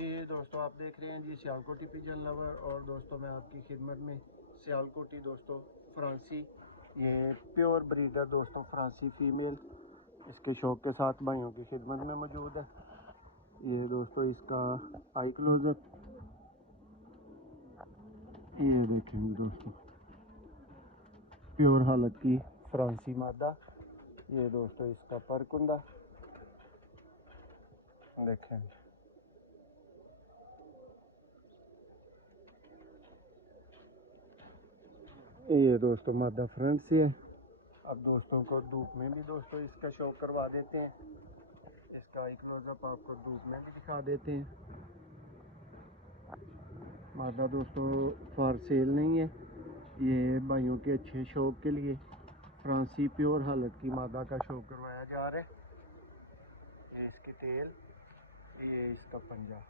जी दोस्तों, आप देख रहे हैं जी सियालकोटी पिजन लवर। और दोस्तों मैं आपकी खिदमत में सियालकोटी दोस्तों फ्रांसी, ये प्योर ब्रीडर दोस्तों फ्रांसी फीमेल इसके शौक के साथ भाइयों की खिदमत में मौजूद है। ये दोस्तों इसका आई क्लोजर ये देखेंगे दोस्तों, प्योर हालत की फ्रांसी मादा। ये दोस्तों इसका परकुंदा देखें। ये दोस्तों मादा फ्रंट से है। अब दोस्तों को धूप में भी दोस्तों इसका शौक करवा देते हैं। इसका एक क्लोजअप आपको धूप में भी दिखा देते हैं। मादा दोस्तों फॉर सेल नहीं है, ये भाइयों के अच्छे शौक के लिए फ्रांसी प्योर हालत की मादा का शौक करवाया जा रहा है। ये इसकी तेल, ये इसका पंजा।